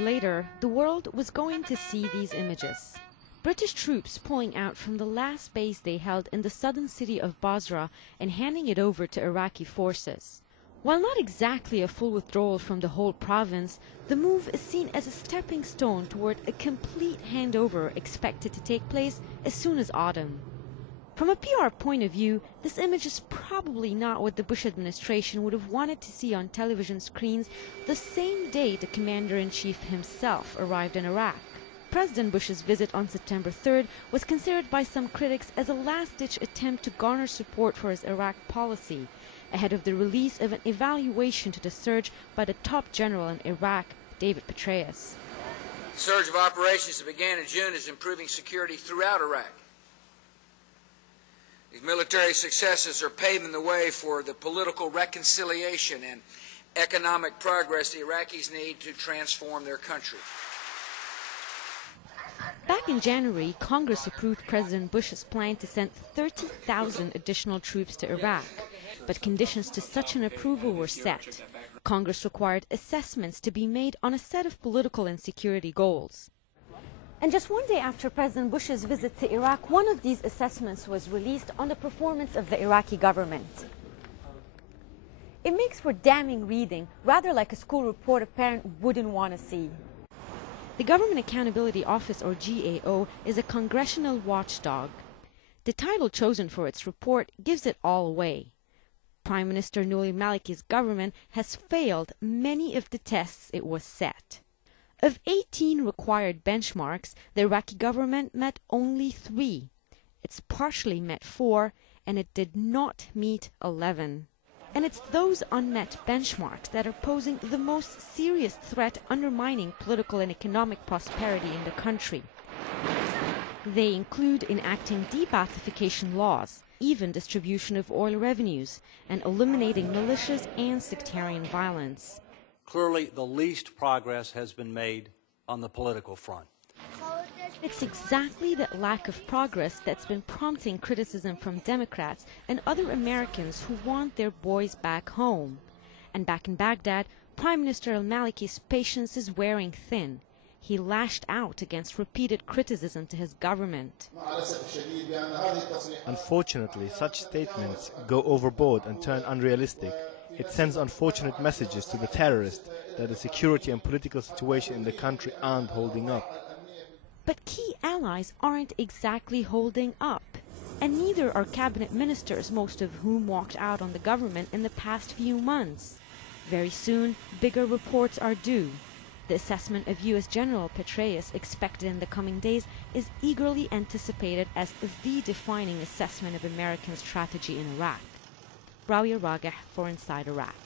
later, the world was going to see these images. British troops pulling out from the last base they held in the southern city of Basra and handing it over to Iraqi forces. While not exactly a full withdrawal from the whole province, the move is seen as a stepping stone toward a complete handover expected to take place as soon as autumn. From a PR point of view, this image is probably not what the Bush administration would have wanted to see on television screens the same day the commander-in-chief himself arrived in Iraq. President Bush's visit on September 3rd was considered by some critics as a last-ditch attempt to garner support for his Iraq policy, ahead of the release of an evaluation to the surge by the top general in Iraq, David Petraeus. The surge of operations that began in June is improving security throughout Iraq. These military successes are paving the way for the political reconciliation and economic progress the Iraqis need to transform their country. Back in January, Congress approved President Bush's plan to send 30,000 additional troops to Iraq. But conditions to such an approval were set. Congress required assessments to be made on a set of political and security goals. And just one day after President Bush's visit to Iraq, one of these assessments was released on the performance of the Iraqi government. It makes for damning reading, rather like a school report a parent wouldn't want to see. The Government Accountability Office, or GAO, is a congressional watchdog. The title chosen for its report gives it all away. Prime Minister Nouri Maliki's government has failed many of the tests it was set. Of 18 required benchmarks, the Iraqi government met only 3. It's partially met 4, and it did not meet 11. And it's those unmet benchmarks that are posing the most serious threat undermining political and economic prosperity in the country. They include enacting de-Baathification laws, even distribution of oil revenues, and eliminating militias and sectarian violence. Clearly, the least progress has been made on the political front. It's exactly that lack of progress that's been prompting criticism from Democrats and other Americans who want their boys back home. And back in Baghdad, Prime Minister al-Maliki's patience is wearing thin. He lashed out against repeated criticism to his government. Unfortunately, such statements go overboard and turn unrealistic. It sends unfortunate messages to the terrorists that the security and political situation in the country aren't holding up. But key allies aren't exactly holding up. And neither are cabinet ministers, most of whom walked out on the government in the past few months. Very soon, bigger reports are due. The assessment of U.S. General Petraeus, expected in the coming days, is eagerly anticipated as the defining assessment of American strategy in Iraq. Rawia Rageh for Inside Iraq.